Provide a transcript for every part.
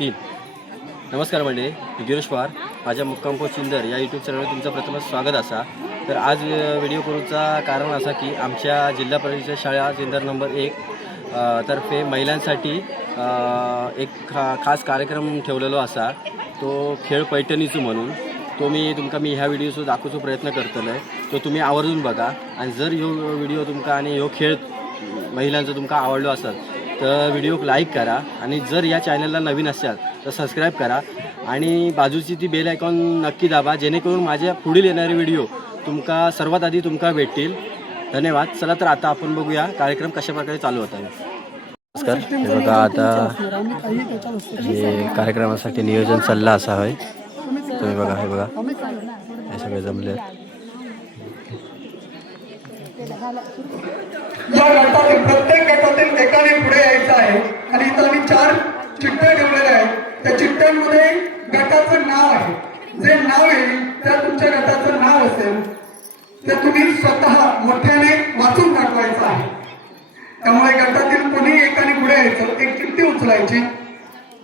3. नमस्कार मंडळी, गिरीश पवार माझ्या मुक्काम पोस्ट चिंदर या यूट्यूब चॅनलवर तुमचं प्रथमच स्वागत असा. तर आज व्हिडिओ करूचा कारण असा की आमच्या जिल्हा परिषद शाळा चिंदर नंबर 1 तर्फे महिलांसाठी एक खास कार्यक्रम ठेवलेलो असा. तो खेळ पैठणीचो म्हणून तो मी ह्या व्हिडिओचो दाखवूचो प्रयत्न करतलो. तो तुम्ही आवर्जून बघा आणि जर ह्यो व्हिडिओ तुमका आणि ह्यो खेळ महिलांचा तुमका आवडलो असेल तर व्हिडिओक लाईक करा आणि जर या चॅनलला नवीन असाल तर सबस्क्राईब करा आणि बाजूची ती बेल आयकॉन नक्की दाबा, जेणेकरून माझ्या पुढील येणारे व्हिडिओ तुमका सर्वात आधी तुमका भेटतील. धन्यवाद. चला तर आता आपण बघूया कार्यक्रम कशा प्रकारे चालू होता. नमस्कार. हे बघा आता जे कार्यक्रमासाठी नियोजन चाललं असं आहे. तुम्ही बघा, हे बघा हे सगळे जमले. या गटातील प्रत्येक गटातील एकाने पुढे यायचं आहे आणि इथं आम्ही 4 चिठ्ठ्या ठेवलेल्या आहेत. त्या चिठ्ठ्यांमध्ये गटाचं नाव आहे. जे नाव येईल त्या तुमच्या गटाचं नाव असेल ते तुम्ही स्वतः मोठ्याने वाचून दाखवायचं आहे. त्यामुळे गटातील कोणी एकाने पुढे यायचं, एक चिठ्ठी उचलायची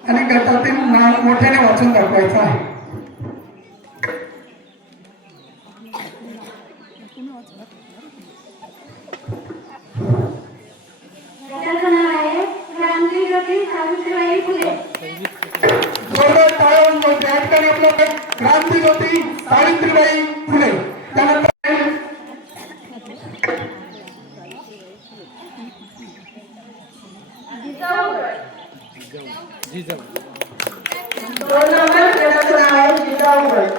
आणि गटातील नाव मोठ्याने वाचून दाखवायचं आहे. क्रांतीज्योती सावित्रीबाई फुले. त्यानंतर 2 नंबर गटाचं नाव आहे जिजाऊ गट.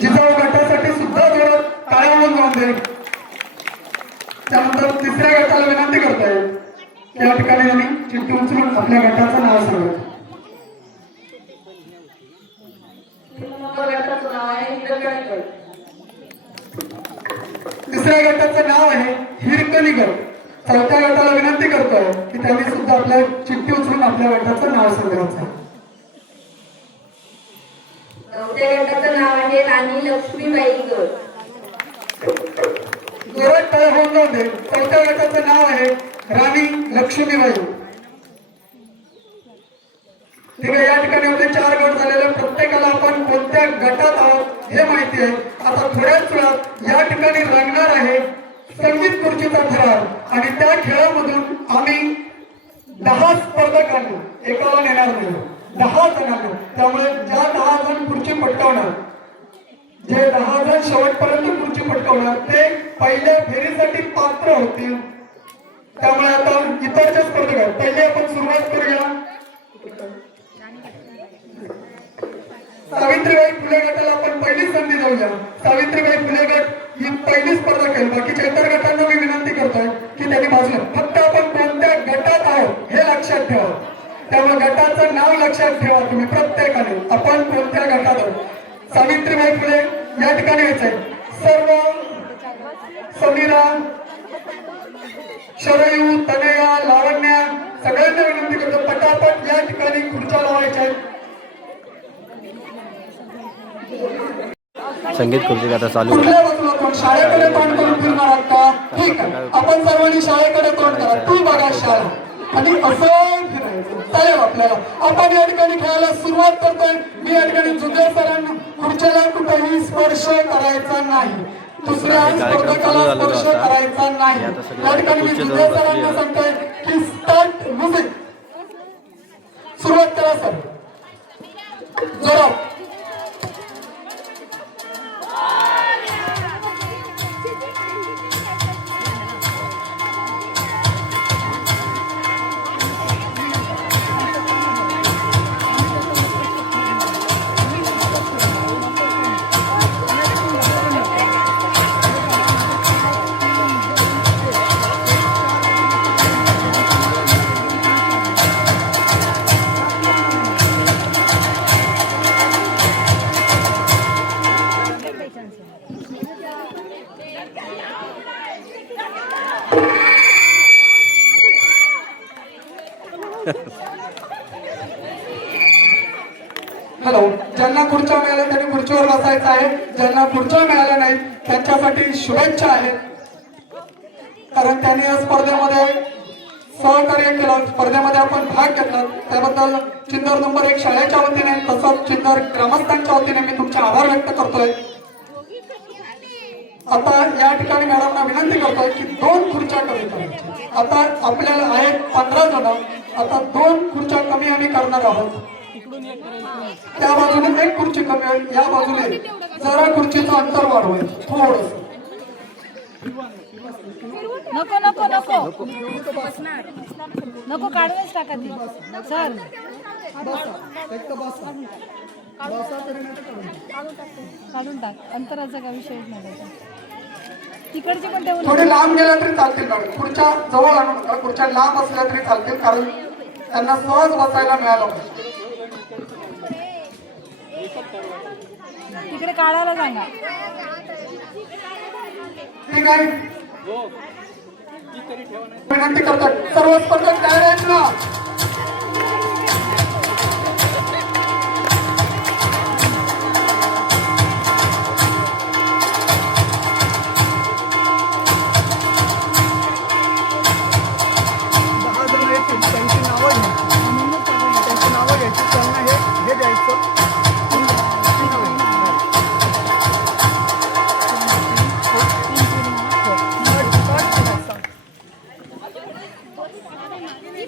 जिजाऊ गटासाठी सुद्धा जोरात टाळ्या वाजवून. त्यानंतर 3ऱ्या गटाला विनंती करतोय या ठिकाणी त्यांनी चिठ्ठी उचलून आपल्या गटाचं नाव सांगायचं. तिसऱ्या गटाचं नाव आहे हिरकणी गट. 4थ्या गटाला विनंती करतोय की त्यांनी सुद्धा आपल्या चिठ्ठी उचलून आपल्या गटाचं नाव सांगायचं. 4थ्या गटाचं नाव आहे राणी लक्ष्मीबाई गट. जोरात टाळ्या होऊन जाऊ दे. 4थ्या गटाचं नाव आहे राणी लक्ष्मीबाई. ठीक आहे, या ठिकाणी आपले 4 गट झालेले. प्रत्येकाला आपण कोणत्या गटात आहोत हे माहिती आहे. आता थोड्याच वेळात या ठिकाणी रंगणार आहे संगीत खुर्चीचा थरार आणि त्या खेळामधून आम्ही 10 स्पर्धकांना एकाला नेणार नाही, 10 जणांना. त्यामुळे ज्या 10 जण खुर्ची पटकावणार, जे 10 जण शेवटपर्यंत खुर्ची पटकावणार ते पहिल्या फेरीसाठी पात्र होतील. त्यामुळे आता इतरच्या स्पर्धक पहिले आपण सुरुवात करूया. सावित्रीबाई फुले गटाला आपण पहिली संधी देऊया. सावित्रीबाई फुले गट ही पहिली स्पर्धा केली. बाकीच्या इतर गटांना मी विनंती करतोय की त्यांनी बाजूला, फक्त आपण कोणत्या गटात आहोत हे लक्षात ठेवा. त्यामुळे गटाचं नाव लक्षात ठेवा तुम्ही प्रत्येकाने, आपण कोणत्या गटात आहोत. सावित्रीबाई फुले या ठिकाणी यायचंय. सर्व समीरा, शरयू, तनया, लावण्या सगळ्यांना विनंती करतो पटापट या ठिकाणी खुर्च्या लावायच्या आहेत. संगीत खुर्ची आता चालू आहे. कुठल्या बाजूला कोण शाळेकडे तोंड करून फिरणार आहात का? ठीक आहे, आपण सर्वांनी शाळेकडे तोंड करा. तू बघा शाळा आणि असं फिरायचं चालेल आपल्याला. आपण या ठिकाणी खेळायला सुरुवात करतोय. मी या ठिकाणी जुगे सरांना खुर्चीला कुठेही स्पर्श करायचा नाही, दुसऱ्या स्पर्धकाला स्पर्श करायचा नाही. या ठिकाणी मी जुगे सरांना सांगतोय की स्टार्ट म्युझिक, सुरुवात करा सर, जोरात. हॅलो, ज्यांना खुर्च्या मिळाल्या त्यांनी खुर्चीवर बसायचं आहे. ज्यांना खुर्च्या मिळाल्या नाहीत त्यांच्यासाठी शुभेच्छा आहेत, कारण त्यांनी या स्पर्धेमध्ये सहकार्य केलं, स्पर्धेमध्ये आपण भाग घेतला त्याबद्दल चिंदर नंबर 1 शाळेच्या वतीने तसंच चिंदर ग्रामस्थांच्या वतीने मी तुमचे आभार व्यक्त करतोय. आता या ठिकाणी मॅडमना विनंती करतोय की 2 खुर्च्या कमी करायच्या. आता आपल्याला आहेत 15 जण, आता 2 खुर्च्या कमी आम्ही करणार आहोत. त्या बाजूने 1 खुर्ची कमी होईल, या बाजूने जरा खुर्चीचं अंतर वाढवायचं थोडस. नको नको नको नको काढूनच टाका ती सर काढून टाक. अंतराचा काय विषय नाही त्याचा. तिकडची पण ठेवून थोडे लांब गेल्या तरी चालतील मॅडम, खुर्च्या जवळ आणू नका, खुर्च्या लांब असल्या तरी चालतील कारण त्यांना सहज बसायला मिळालं पाहिजे. तिकडे काढायला सांगा. ठीक आहे, विनंती करतात सर्व स्पर्धक तयार आहेत ना.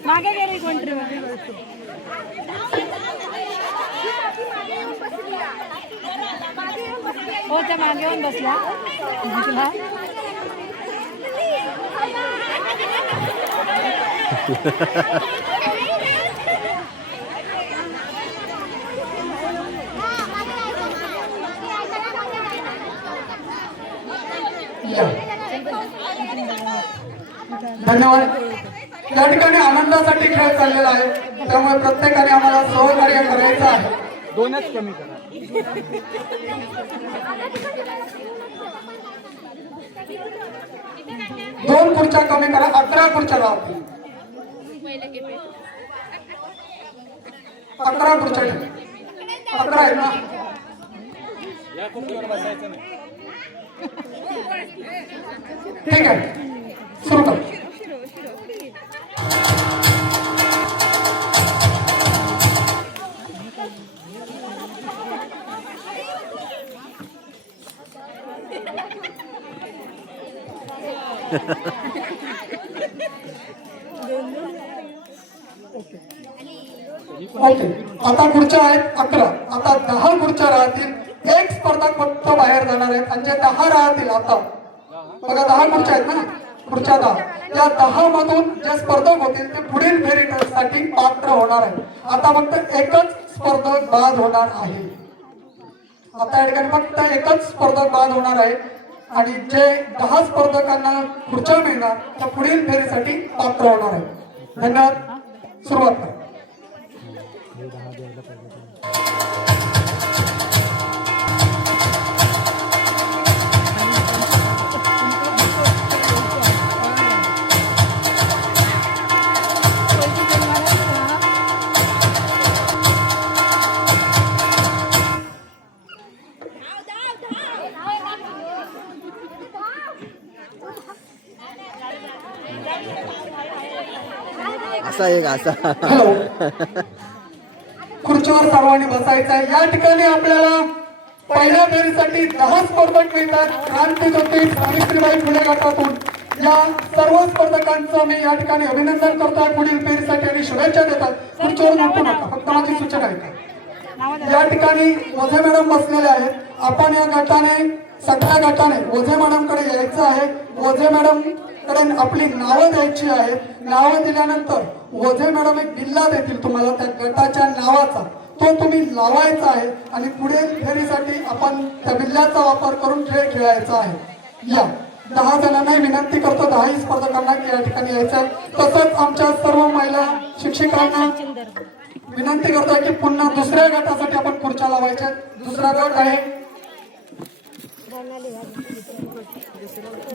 मागे गेली कोणतरी हो त्या मागे येऊन बसल्या बसला. धन्यवाद. या ठिकाणी आनंदासाठी खेळ चाललेला आहे त्यामुळे प्रत्येकाने आम्हाला सहकार्य करायचं आहे. 2च कमी करा. 2 खुर्च्या कमी करा, 11 खुर्च्या राहतील. 11 खुर्च्या ठेवा. 11 आहे ना. या खुर्चीवर बसायचं नाही. ठीक आहे, सुरू कर. ओके, आता खुर्च्या आहेत 11, आता 10 खुर्च्या राहतील. 1 स्पर्धक फक्त बाहेर जाणार आहेत आणि जे 10 राहतील आता बघा 10 खुर्च्या आहेत ना, खुर्च्या 10, या 10 मधून जे स्पर्धक होतील ते पुढील फेरीसाठी पात्र होणार आहे. आता फक्त एकच स्पर्धक बाद होणार आहे. आता या ठिकाणी फक्त एकच स्पर्धक बाद होणार आहे आणि जे 10 स्पर्धकांना खुर्च्या मिळणार त्या पुढील फेरीसाठी पात्र होणार आहे. धन्यवाद. सुरुवात करा. असा एक असा हॅलो, खुर्चीवर सर्वांनी बसायचं आहे. या ठिकाणी आपल्याला पहिल्या फेरीसाठी 10 स्पर्धक मिळतात. क्रांतीज्योती सावित्रीबाई फुले गटातून या सर्व स्पर्धकांचं मी या ठिकाणी अभिनंदन करतोय पुढील फेरीसाठी आणि शुभेच्छा देतात. खुर्चीवर उठू नका, फक्त माझी सूचना आहे का. या ठिकाणी वझे मॅडम बसलेले आहेत. आपण या गटाने सगळ्या गटाने वझे मॅडम कडे यायचं आहे. वझे मॅडम कडे आपली नावं द्यायची आहेत. नावं दिल्यानंतर वझे मॅडम एक बिल्ला देतील तुम्हाला त्या गटाच्या नावाचा, तो तुम्ही लावायचा आहे आणि पुढील फेरीसाठी आपण त्या बिल्ल्याचा वापर करून खेळ खेळायचा आहे. या 10 जणांना विनंती करतो, 10 स्पर्धकांना या ठिकाणी यायचं आहे. तसंच आमच्या सर्व महिला शिक्षकांना विनंती करतोय की पुन्हा दुसऱ्या गटासाठी आपण खुर्च्या लावायच्या. दुसरा गट आहे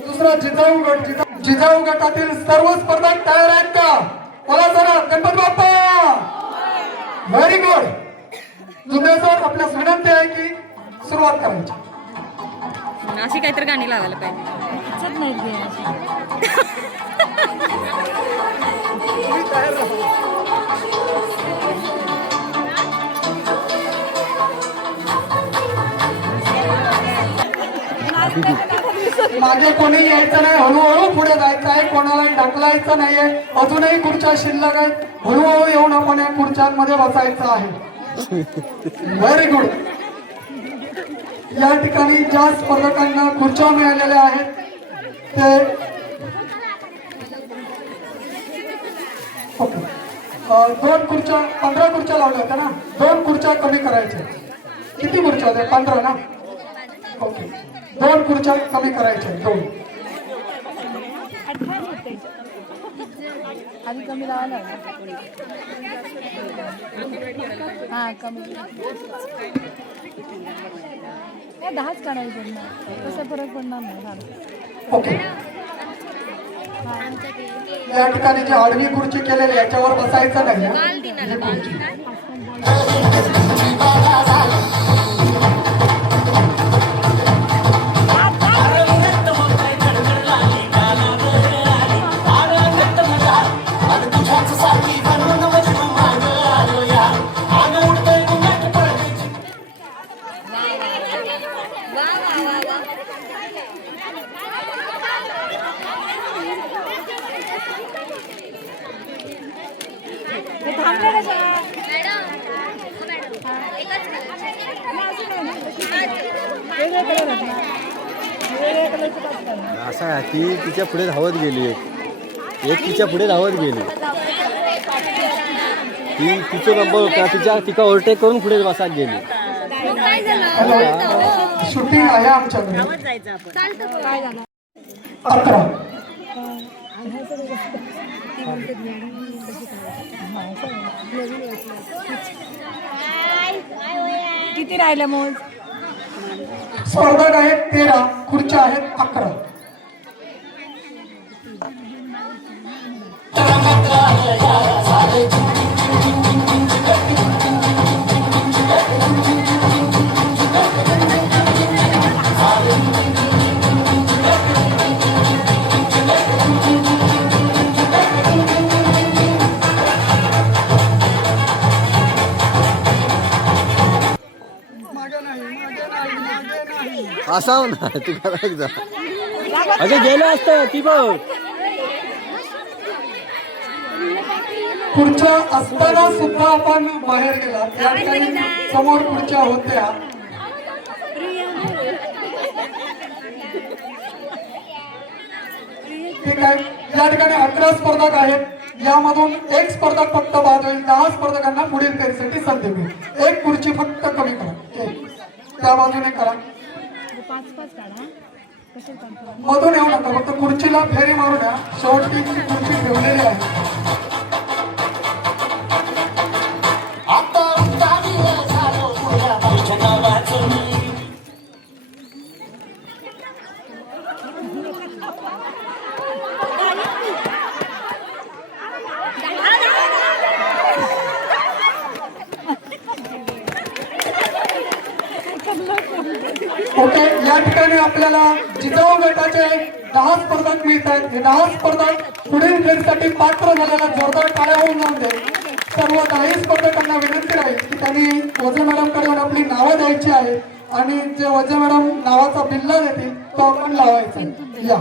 दुसरा जिजाऊ गट. जिजाऊ गटातील सर्व स्पर्धक तयार आहेत का? मला जरा गणपती बाप्पा. Very good. जुबे सर, आपल्यास विनंती आहे की सुरुवात करायची. अशी काहीतरी गाणी लावायला पाहिजे. नाही मागे कोणी यायचं नाही, हळूहळू पुढे जायचं आहे, कोणालाही ढकलायचं नाहीये. अजूनही खुर्च्या शिल्लक आहेत, हळूहळू येऊन आपण या खुर्च्यांमध्ये बसायचं आहे. Very good. या ठिकाणी ज्या स्पर्धकांना खुर्च्या मिळालेल्या आहेत ते ओके. 2 खुर्च्या 15 खुर्च्या लावल्या होत्या ना, 2 खुर्च्या कमी करायच्या. किती खुर्च्या होत्या? 15 ना. ओके, 2 खुर्च्या कमी करायच्या. 2 आधी कमी लावायला हा कमी 10च काढायचे ना, तसा फरक पडणार नाही फार. ओके. या ठिकाणी जी आडवी खुर्ची केलेली याच्यावर बसायचं नाही हं? ही खुर्ची. असं आहे, ती तिच्या पुढे धावत गेली, एक तिच्या पुढे धावत गेली. ती तिचा नंबर होता, तिका ओव्हरटेक करून पुढे बसात गेली. शूटिंग आहे आमच्याकडे. 11 किती राहिल्या मोज? स्पर्धक आहेत 13, खुर्च्या आहेत 11. असाव ना तू करायला जा. अगं गेलं असतं ती बघ. खुर्च्या असताना सुद्धा आपण बाहेर गेला. या ठिकाणी समोर खुर्च्या होत्या. ठीक आहे. या ठिकाणी 11 स्पर्धक आहेत. यामधून एक स्पर्धक फक्त बाद होईल. 10 स्पर्धकांना पुढील फेरीसाठी संधी मिळेल. एक खुर्ची फक्त कमी करा. त्या बाजूने करा. 5-5 काढा. मधून येऊ नका, फक्त खुर्चीला फेरी मारू द्या. शेवटी खुर्ची ठेवलेली आहे. ओके. या ठिकाणी आपल्याला जिजाऊ गटाचे 10 स्पर्धक मिळत आहेत. हे 10 स्पर्धक पुढील फेरीसाठी पात्र झालेला जोरदार टाळ्या होऊन जाऊन दे. सर्व 10 स्पर्धकांना विनंती आहे की त्यांनी वजे मॅडमकडे येऊन आपली नावं द्यायची आहे आणि जे वजे मॅडम नावाचा बिल्ला देतील तो आपण लावायचा. या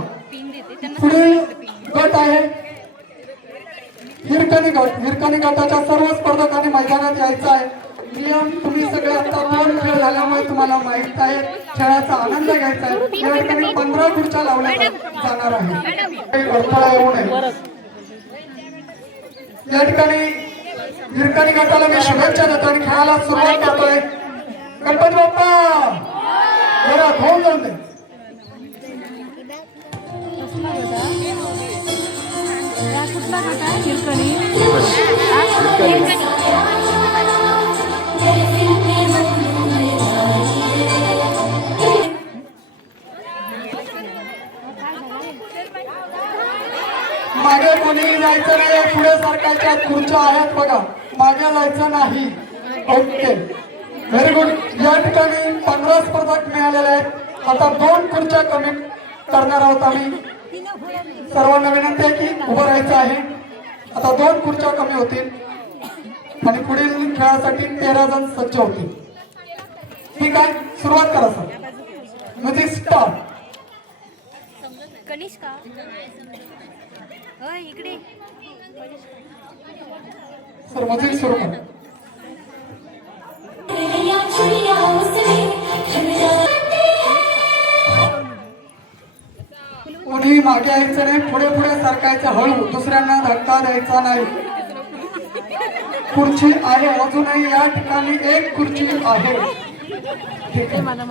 पुढील गट आहे हिरकणी गट. हिरकणी गटाच्या सर्व स्पर्धकांनी मैदानात यायचं आहे. नियम तुम्ही सगळे आता 2 खेळ झाल्यामुळे तुम्हाला माहित आहे. खेळाचा आनंद घ्यायचा आहे. या ठिकाणी 15 खुर्च्या लावल्या जाणार आहे. काही अडथळा येऊ नये. या ठिकाणी हिरकणी गटाला मी शुभेच्छा देतो आणि खेळाला सुरुवात करतोय. गणपती बाप्पा जरा होऊन जाऊन दे. कुठला गट आहे? हिरकणी. मागे कोणीही जायचं नाही. पुढे सरकारच्या खुर्च्या आहेत बघा, मागे जायचं नाही. Okay, very good. या ठिकाणी 15 स्पर्धक मिळालेले आहेत. आता 2 खुर्च्या कमी करणार आहोत आम्ही. सर्वांना विनंती आहे की उभं राहायचं आहे आता 2 खुर्च्या कमी होतील आणि पुढील खेळासाठी 13 जण सज्ज होतील. ठीक आहे, सुरुवात करा सर. Music start. कनिष्का होय इकडे सर म्युझिक सुरू करा. कोणी मागे यायचं नाही, पुढे पुढे सरकायचं हळू, दुसऱ्यांना धक्का द्यायचा नाही. खुर्ची आहे, अजूनही या ठिकाणी 1 खुर्ची आहे. ठीक आहे. मला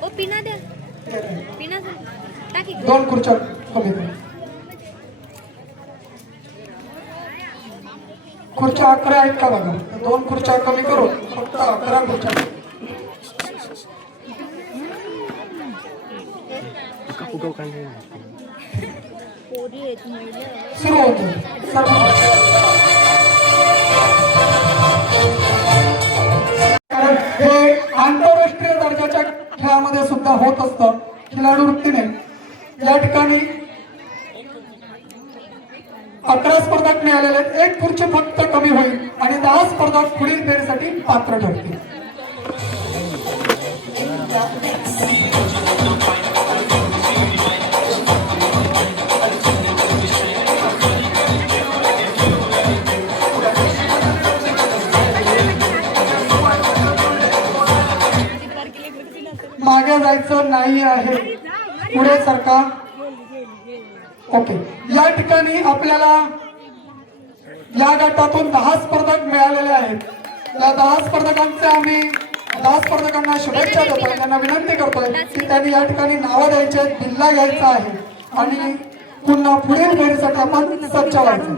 ओ पिना द्या पिना टाकी 2 खुर्च्या कमी करा. खुर्च्या 11 आहेत का बघा. 2 खुर्च्या कमी करू, फक्त 11 खुर्च्या. सुरू होतो. कारण हे आंतरराष्ट्रीय दर्जाच्या खेळामध्ये सुद्धा होत असतं. खिलाडू वृत्तीने या ठिकाणी 11 स्पर्धक मिळालेले आहेत. 1 खुर्ची फक्त कमी होईल आणि 10 स्पर्धक पुढील फेरीसाठी पात्र ठरतील. मागे जायचं नाही आहे, पुढे सरका. ओके, या ठिकाणी आपल्याला या गटातून 10 स्पर्धक मिळालेले आहेत. या 10 स्पर्धकांचे आम्ही 10 स्पर्धकांना शुभेच्छा देतोय. त्यांना विनंती करतोय की त्यांनी या ठिकाणी नावं द्यायची आहेत, बिल्ला घ्यायचा आहे आणि पुन्हा पुढील फेरीसाठी आपण सज्ज व्हायचं.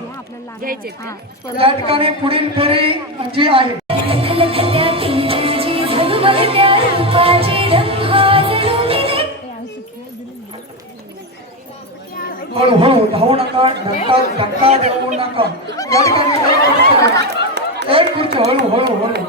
या ठिकाणी पुढील फेरी जी आहे हळूहळू धावू नका, धक्का देऊ नका. या ठिकाणी 1 खुर्ची हळू हळू हळू.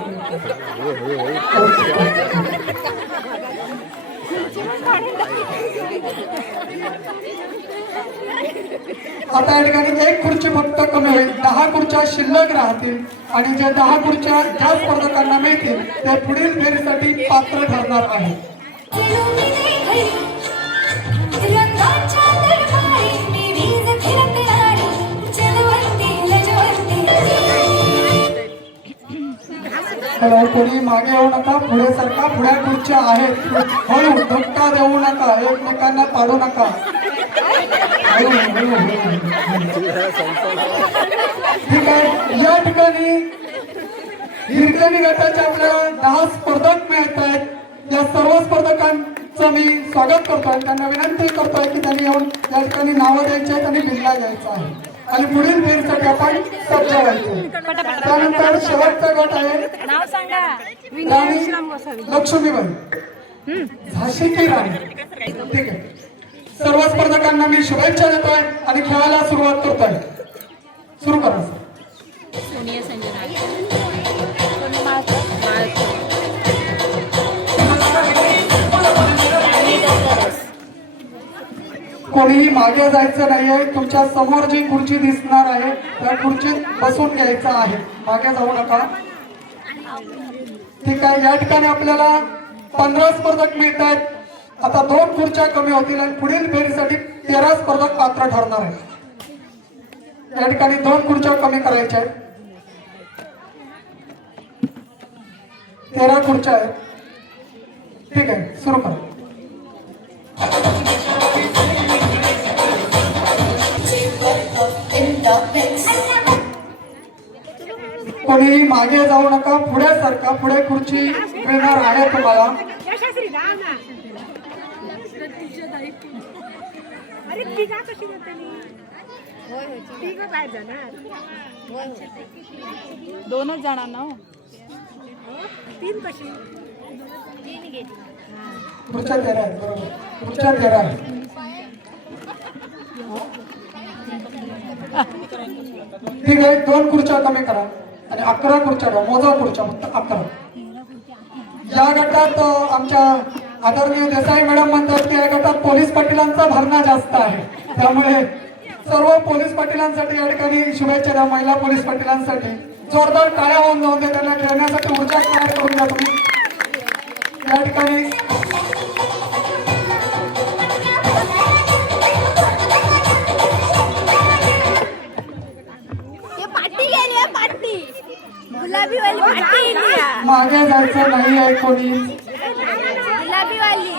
आता या ठिकाणी 1 खुर्ची फक्त कमी होईल. 10 खुर्च्या शिल्लक राहतील आणि जे 10 खुर्च्या ज्या स्पर्धकांना मिळतील ते पुढील फेरीसाठी पात्र ठरणार आहे. हॅलो, कोणी मागे येऊ नका, पुढे सरका. पुढे खुर्च्या आहेत, हळू, धक्का देऊ नका, एकमेकांना पाडू नका. ठीक आहे. या ठिकाणी हिरकणी गटाचे आपल्याला 10 स्पर्धक मिळत आहेत. या सर्व स्पर्धकांचं मी स्वागत करतोय. त्यांना विनंती करतोय की त्यांनी येऊन या ठिकाणी नावं द्यायची आहेत आणि बिल्ला घ्यायचा आहे आणि पुढील फेरीसाठी आपण सज्ज व्हायचं. त्यानंतर शेवटचा गट आहे नाव सांगा. राणी लक्ष्मीबाई, झाशीची राणी. ठीक आहे. सर्व स्पर्धकांना मी शुभेच्छा देतोय आणि खेळाला सुरुवात करतोय. सुरू करा. सोनिया संजना कोणीही मागे जायचं नाहीये. तुमच्या समोर जी खुर्ची दिसणार आहे त्या खुर्चीत बसून घ्यायचं आहे, मागे जाऊ नका. ठीक आहे. या ठिकाणी आपल्याला 15 स्पर्धक मिळत आहेत. आता 2 खुर्च्या कमी होतील आणि पुढील फेरीसाठी 13 स्पर्धक पात्र ठरणार आहेत. या ठिकाणी 2 खुर्च्या कमी करायच्या आहेत. 13 खुर्च्या आहेत. ठीक आहे, सुरू करा. कोणीही मागे जाऊ नका, पुढे सरका. पुढे खुर्ची मिळणार आहे तुम्हाला. दोनच जणांना हो. खुर्च्या 13 आहेत. बरोबर, खुर्च्या 13 आहेत. ठीक आहे. 2 खुर्च्या कमी करा. आणि 11 खुर्च्या ठेवा. मोजा खुर्च्या फक्त 11. या गटात आमच्या आदरणीय देसाई मॅडम म्हणतात की या गटात पोलीस पाटीलांचा भरणा जास्त आहे, त्यामुळे सर्व पोलीस पाटीलांसाठी या ठिकाणी शुभेच्छा द्या. महिला पोलीस पाटीलांसाठी जोरदार टाळ्या होऊन जाऊन दे. त्यांना खेळण्यासाठी ऊर्जा तयार करून द्या तुम्ही या ठिकाणी. पाटी गेली आहे, पाटी गुलाबी वाली पाटी मागे जायचं नाही आहे कोणी. गुलाबी वाली.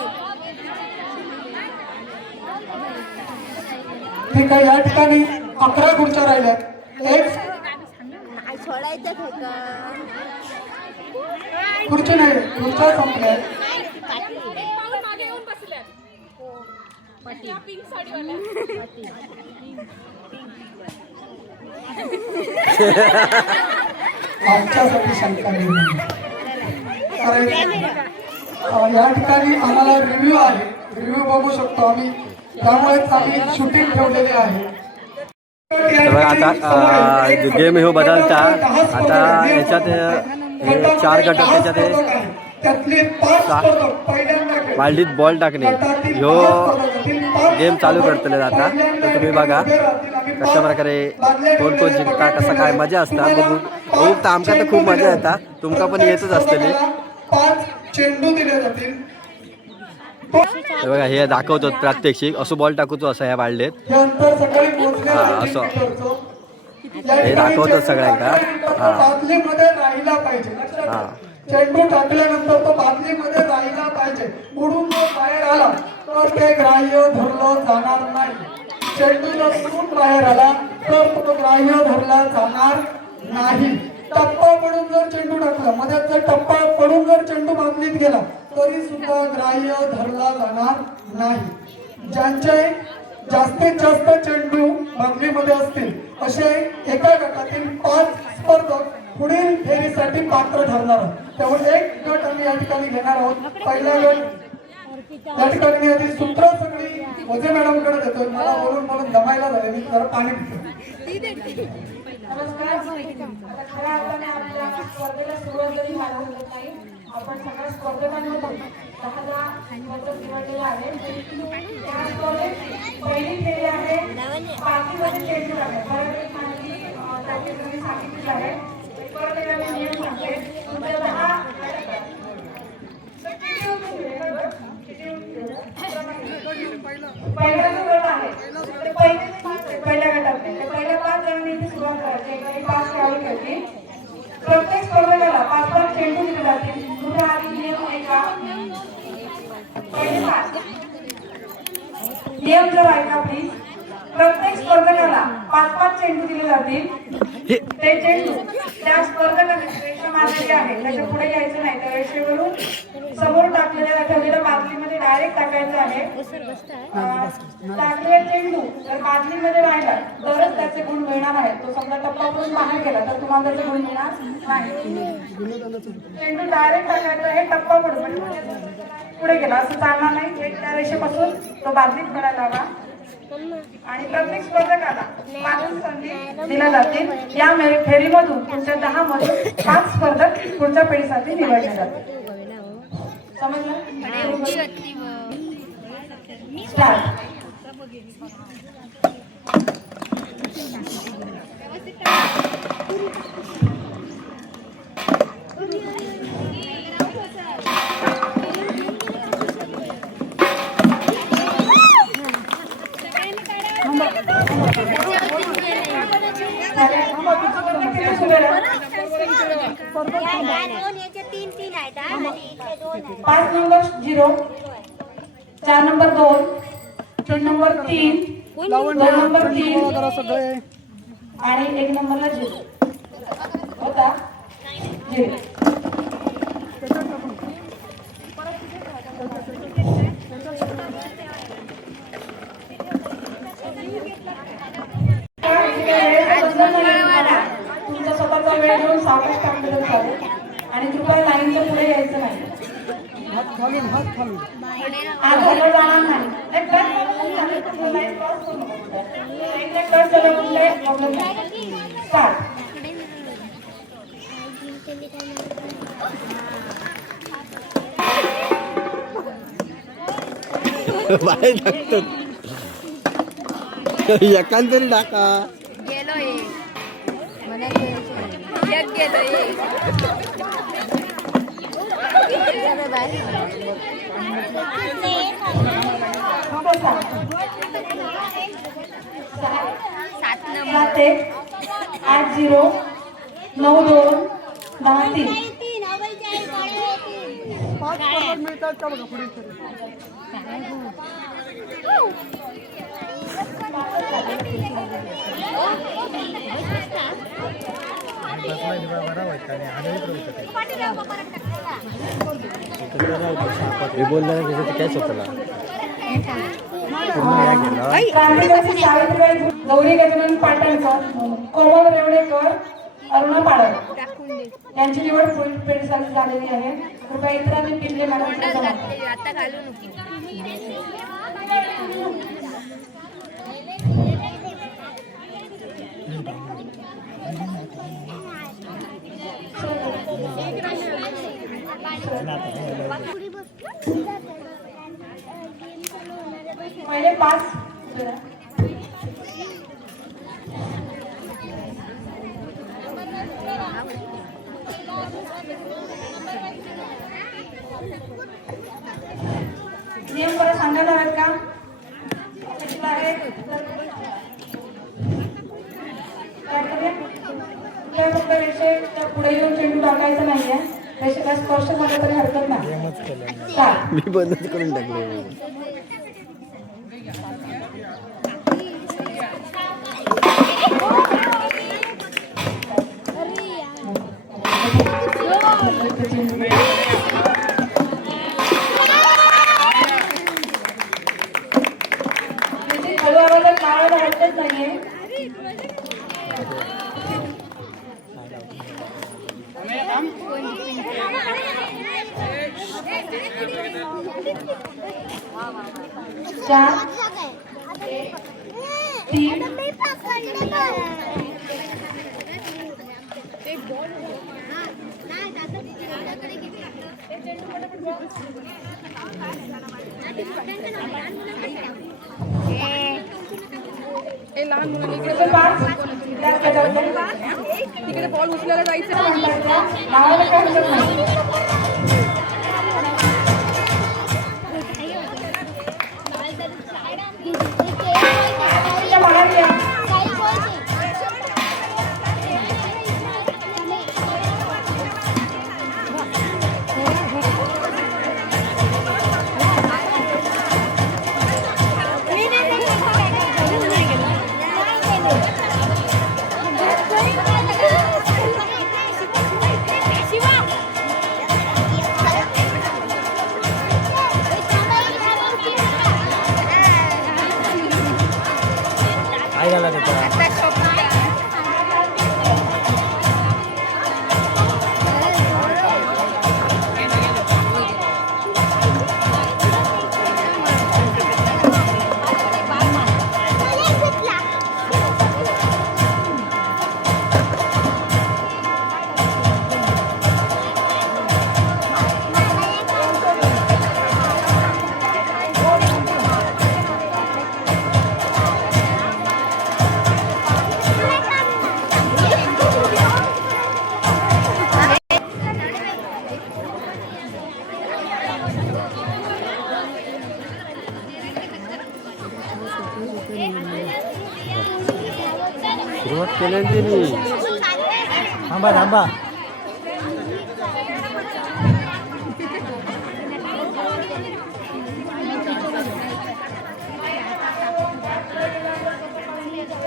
ठीक आहे, या ठिकाणी 11 खुर्च्या राहिल्या. एक सोडायचं का खुर्ची नाही, खुर्च्या संपल्या. आमच्यासाठी शंका नाही. या ठिकाणी आम्हाला रिव्ह्यू आहे, रिव्ह्यू बघू शकतो आम्ही, त्यामुळेच आम्ही शूटिंग ठेवलेले आहे. आता गेम हे बदलता. आता याच्यात हे 4 गट त्याच्यात त्यातले 5 स्पर्धक पहिल्यांदा खेळले. बालडीत बॉल टाकणे ह्यो गेम चालू करतले आता. तर तुम्ही बघा कशा प्रकारे कोण कोण जिंकता, कसं काय मजा असता बघून. तर आमका तर खूप मजा येता, तुमका पण येतच असतली. 5 चेंडू दिले जातील. हे बघा हे दाखवतो प्रात्यक्षिक. असं बॉल टाकूचो असा ह्या बालडीत. हे अंतर सकाळी मोजले असं जाईल. हे दाखवतो सगळ्यांका. बादलीमध्ये राहिला पाहिजे. लक्षात ठेवा. चेंडू टाकल्यानंतर तो बादलीमध्ये राहिला पाहिजे. उडून जर बाहेर आला तर ते ग्राह्य धरलं जाणार नाही. चेंडू जर उडून बाहेर आला तर तो ग्राह्य धरला जाणार नाही. टप्पा पडून जर चेंडू टाकला, मध्ये जर टप्पा पडून जर चेंडू बादलीत गेला तरी सुद्धा ग्राह्य धरला जाणार नाही. ज्यांचे जास्तीत जास्त चेंडू बादलीमध्ये असतील असे एका गटातील 5 स्पर्धक पुढील फेरीसाठी पात्र ठरणार आहेत. त्यामुळे एक गट आम्ही या ठिकाणी घेणार आहोत. पहिला गट या ठिकाणी मी आधी सूत्र सगळी वजे मॅडमकडे देतोय. मला बोलून बोलून दमायला झाले, मी जरा पाणी पितो. नमस्कार. खऱ्या अर्थाने आपल्या स्पर्धेला सुरुवात जरी झाला नाही, आपण सगळ्या स्पर्धकांमधून 10 स्पर्धक निवडलेले आहेत. त्या स्पर्धेत पहिली फेरी आहे पार्टीमध्ये चेंडू आहे. परत माहिती त्याची तुम्ही सांगितली आहे. परत एकदा मी नियम सांगते. तुमच्या 10 पहिला जो गट आहे ते पहिल्या गटातले ते पहिल्या 5 जणांनी इथे सुरुवात करायची. एकाने 5 खेळाडू खेळतील. प्रत्येक स्पर्धकाला 5-5 चेंडू दिले जातील. तुझ्या आधी नियम ऐका. पहिले 5 नियम जर ऐका प्लीज. प्रत्येक स्पर्धकाला 5-5 चेंडू दिले जातील. ते चेंडू त्या स्पर्धकाने रेषा मारलेली आहे त्याच्या पुढे घ्यायचं नाही. त्या रेषेवरून समोर टाकलेल्या ठेवलेल्या बादलीमध्ये डायरेक्ट टाकायचं आहे. टाकलेला चेंडू जर बादलीमध्ये राहिला तरच त्याचे गुण मिळणार आहेत. तो समजा टप्पा करून बाहेर गेला तर तुम्हाला त्याचे गुण मिळणार नाही. चेंडू डायरेक्ट टाकायचा हे टप्पा पडून पुढे गेला असं चालणार नाही. एक त्या रेषेपासून तो बादलीत पडायला हवा. आणि प्रत्येक स्पर्धकाला 5 संधी दिल्या जातील. या फेरीमधून तुमच्या 10 मधून 5 स्पर्धक पुढच्या फेरीसाठी निवडले जातील. समजलं? स्टार्ट. पाच नंबर 0, 4 नंबर 2, 3 नंबर 3, 2 नंबर 3 आणि 1 नंबरला 0 होता 0. तुमचा स्वतःचा वेळ घेऊन सावकाश काम करत चालेल आणि कृपया लाईनच्या पुढे यायचं नाही. आज हलवलं जाणार नाही. स्टार्ट. बाहेर टाकतो एकान तरी टाका. गेलो एक गेलो सात नंबर 7-1-8-0-9-2-10-3. मिळतात का बघा पुढे हे बोलणार काय स्वतःला क्रांतिकारक सावित्रीबाई गौरी गजानन पाटणकर, कोमल रेवडेकर, अरुणा पाडक यांची निवड पुढील पिढीसाठी झालेली आहे. कृपया इतरांनी पिल्ले मॅडम आता घालू नको. पहिले 5 नियम परत सांगायला हवेत का? कुठला आहे? काय करूया? त्या फक्त रेषेच्या पुढे येऊन चेंडू टाकायचा नाहीये. रेषेला स्पर्श झाला तरी हरकत नाही. चाल. मी बंदच करून टाकले. हळू आवाजात लावायला हरकत नाहीये. चार 3 लहान मुलांनी तिकडे बॉल उचलायला जायचं. लावायला काय हरकत नाही. बाहेर या. काय झाला त्याचा सुरुवात केली त्यांनी. थांबा थांबा.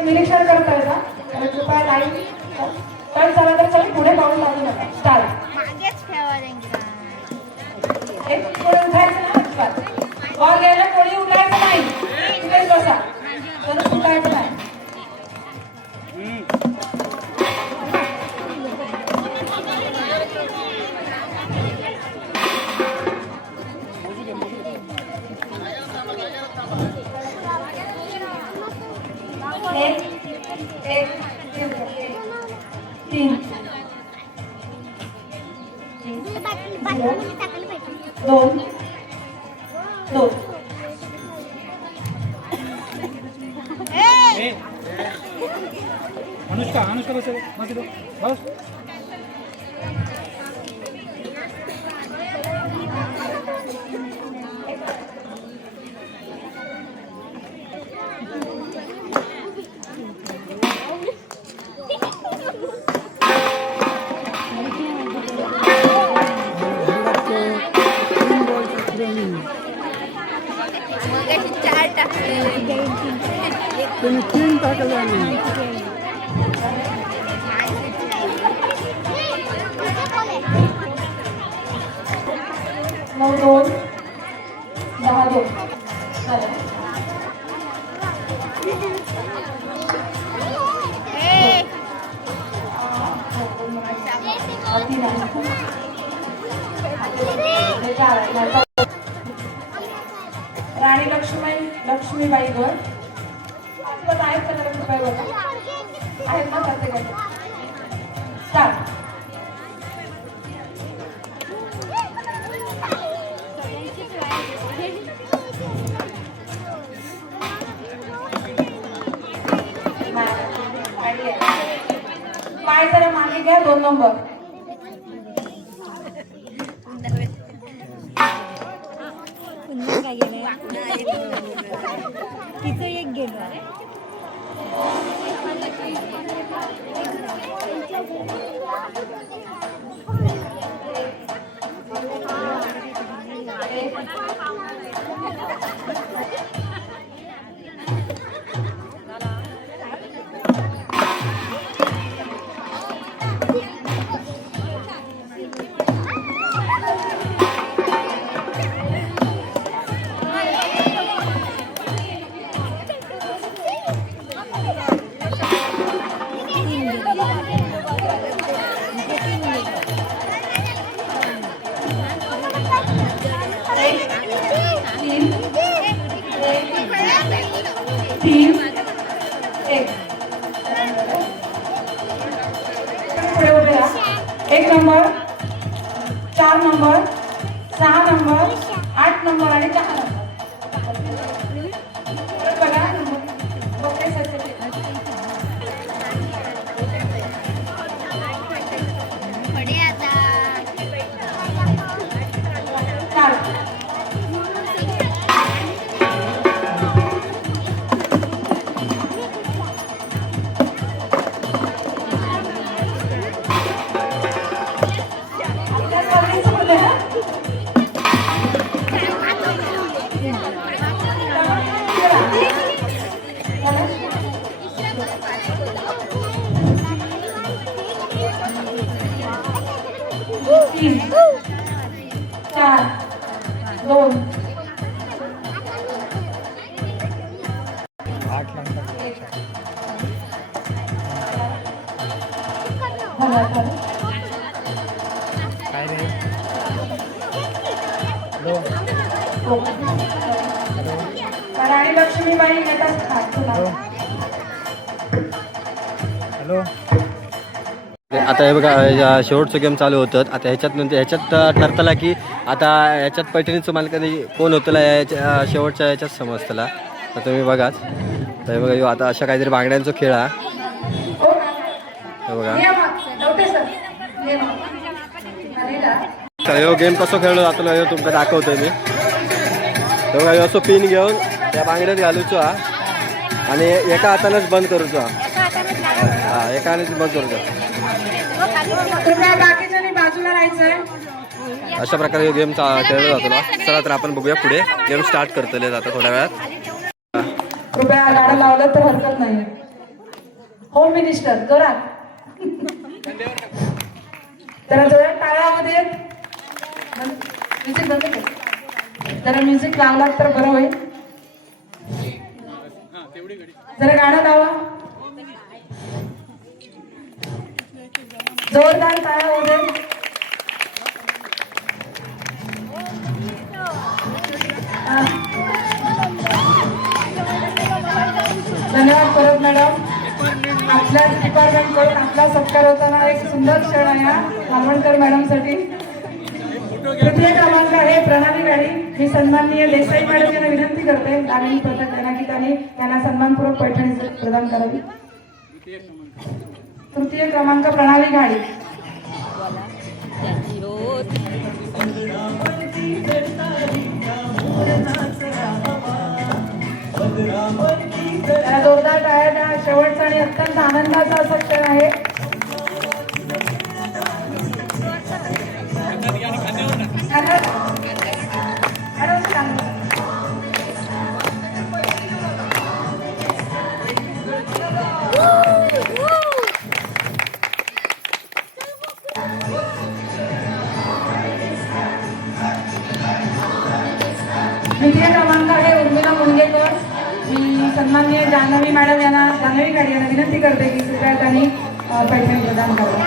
निरीक्षण करताय का? आणि कृपया लाईन कट झाला तर चला पुढे पाऊल लागू नका. स्टार्ट. मागेच ठेवा त्यांच्या. एक पुढे उठायचं ना अजिबात. बॉल घ्यायला कोणी उठायचं नाही. तिथेच बसा. तर उठायचं नाही. एक 2. अनुष्का बस बस. मगाशी 4 टाकले. तुम्ही 3 टाकले. 9-2. 10-2. झालं. राणी लक्ष्मीबाई गड आहेत का त्याला कृपया बघा आहेत ना प्रत्येकाचे. स्टार्ट. पाय जरा मागे घ्या. 2 नंबर. काय गेलं तिचं एक गेलं. पुढे उभे राहा. 1 नंबर, 4 नंबर, 6 नंबर, 8 नंबर आणि 10 नंबर. बघा ओके सर. तीन, 4, 2, 8 नंबर. काय रे. राणी लक्ष्मीबाई येतात खात तुला. हॅलो. आता हे बघा शेवटचं गेम चालू होतं. आता ह्याच्यात ठरतला की आता ह्याच्यात पैठणीचं मला कधी कोण होतं याच्या शेवटच्या ह्याच्यात समजतला. तर तुम्ही बघाच. तर हे बघा आता अशा काहीतरी बांगड्यांचा खेळ हा. हे बघा तर ह्यो गेम कसो खेळलो जातो ह्यो तुमका दाखवतोय मी. हे बघा ह्यो असो पिन घेऊन त्या बांगड्यात घालूचो हा आणि एका हातानेच बंद करूचो हा. एका हातानेच बंद करूचो. बाकीच्यांनी बाजूला राहायचंय. अशा प्रकारे हे गेम खेळला जातो ना. चला तर आपण बघूया पुढे गेम स्टार्ट करतले जातं थोड्या वेळात. कृपया गाणं लावलं तर हरकत नाही. होम मिनिस्टर करा जरा जोरात टाळ्यामध्ये म्युझिक बंद कर. जरा म्युझिक लावलात तर बरं होईल. जरा गाणं लावा. जोरदार टाळ्या होऊ दे. धन्यवाद परत मॅडम. आपल्या डिपार्टमेंट कडून आपला सत्कार होताना एक सुंदर क्षण आहे हा. मालवणकर मॅडम साठी. तृतीय क्रमांक आहे प्रणाली गाडी. मी सन्माननीय देसाई मॅडम यांना विनंती करते ग्रामीण पथक की त्यांना सन्मानपूर्वक पैठणी प्रदान करावी. तृतीय क्रमांक प्रणाली गाडी. त्याला जोरदार टाळ्या द्या. शेवटचा आणि अत्यंत आनंदाचा असा क्षण आहे. द्वितीय क्रमांक आहे उर्मिला मुंडगेकर. मी सन्माननीय जान्हवी मॅडम यांना जान्हवी गाडी यांना विनंती करते की कृपया त्यांनी पैठणी प्रदान करावी.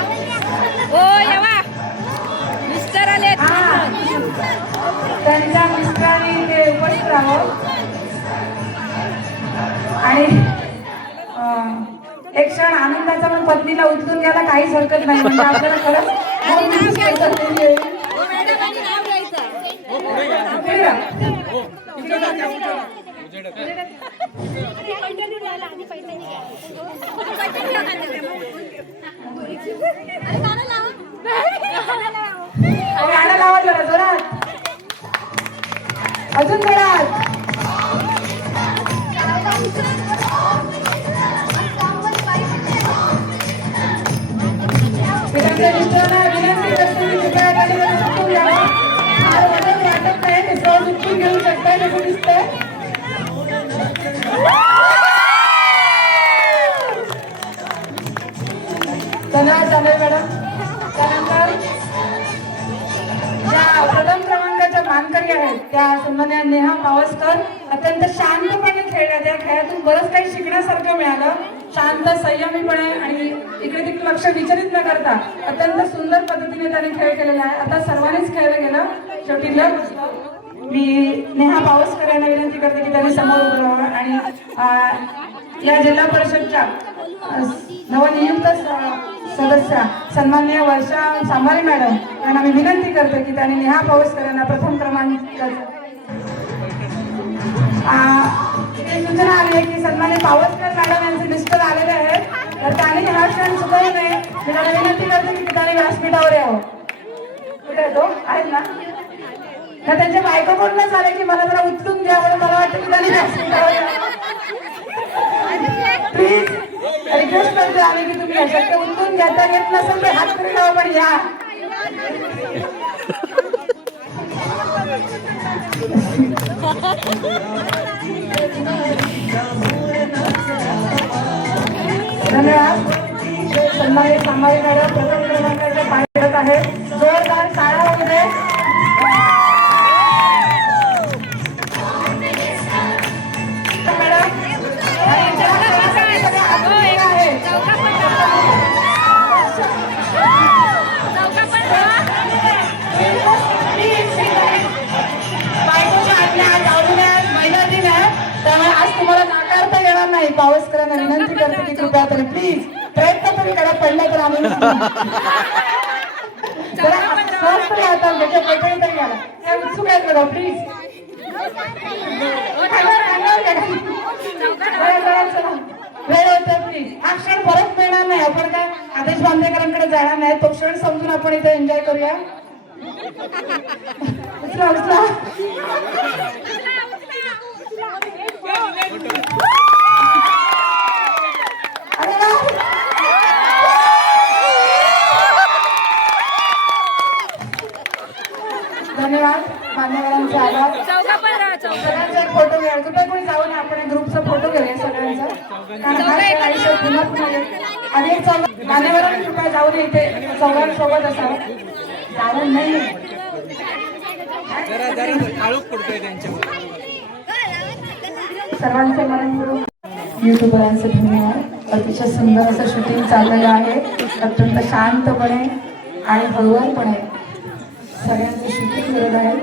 मिस्टर आले. त्यांच्या मिस्टरांनी ते उपस्थित राहावं आणि एक क्षण आनंदाचा पण पत्नीला उचलून घ्यायला काहीच हरकत नाही. म्हणजे आपल्याला खरंच गाणं लावा जरा जोरात, अजून जोरात. त्यांच्या मिस्टरांना विनंती करते की कृपया गाडीवर उचलून घ्यावं. फार वजन वाटत नाही, ते सहज उचलून घेऊ शकताय कसं दिसतंय. धन्यवाद जान्हवी मॅडम. त्यानंतर ज्या प्रथम क्रमांकाच्या मानकरी आहेत त्या सन्माननीय नेहा पावसकर अत्यंत शांतपणे खेळल्या. त्या खेळातून बरंच काही शिकण्यासारखं मिळालं. शांत संयमीपणे आणि इकडे तिकडे लक्ष विचलित न करता अत्यंत सुंदर पद्धतीने त्यांनी खेळ केलेला आहे. आता सर्वांनीच खेळलं गेलं. शेवटी मी नेहा पावसकर यांना विनंती करते की त्यांनी समोर उभं राहावं आणि या जिल्हा परिषदच्या नवनियुक्त सदस्या सन्माननीय वर्षा सांभारे मॅडम यांना मी विनंती करते की त्यांनी नेहा पावसकर यांना प्रथम क्रमांक सूचना आली आहे की सन्माननीय पावसकर मॅडम यांचे मिस्टर आलेले आहेत, तर त्यांनी हा क्षण चुकवू नये. मी त्यांना विनंती करते की त्यांनी व्यासपीठावर यावं. कुठे तो आहेत ना? तर त्यांच्या बायको कोणच आले की मला जरा उचलून घ्या म्हणून मला वाटतं की त्यांनी व्यासपीठावर यावं. प्लीज रिक्वेस्ट करते आले की तुम्ही शक्य उचलून घेता येत नसेल तर हात करून लावा, पण या. धन्यवाद. सन्मानित सांभाळे मॅडम प्रथम क्रमांकाचे पायदत आहे. जोरदार टाळ्या होऊ दे. पावसकरांना विनंती करते की कृपया तरी प्लीज प्रयत्न तरी करा. पडला तर आम्ही उत्सुक आहेत बघा. प्लीज वेळ होते प्लीज. हा क्षण परत मिळणार नाही. आपण काय आदेश बांदेकरांकडे जाणार नाही. तो क्षण समजून आपण इथे एन्जॉय करूया. उचला उचला. धन्यवाद. मान्यवरांचे आभार. सगळ्यांचा एक फोटो घ्या. कुठे कोणी जाऊ नये. आपण ग्रुपचा फोटो घेऊया सगळ्यांचा. आणि एक मान्यवरांनी कृपया जाऊ नये. इथे चौघांसोबत असावं. जाऊ नाही. सर्वांचे मनपूर्वक युट्यूबरांचे धन्यवाद. अतिशय सुंदर असं शूटिंग चाललेलं आहे. अत्यंत शांतपणे आणि हळूवारपणे सगळ्यांचं शूटिंग करत आहे.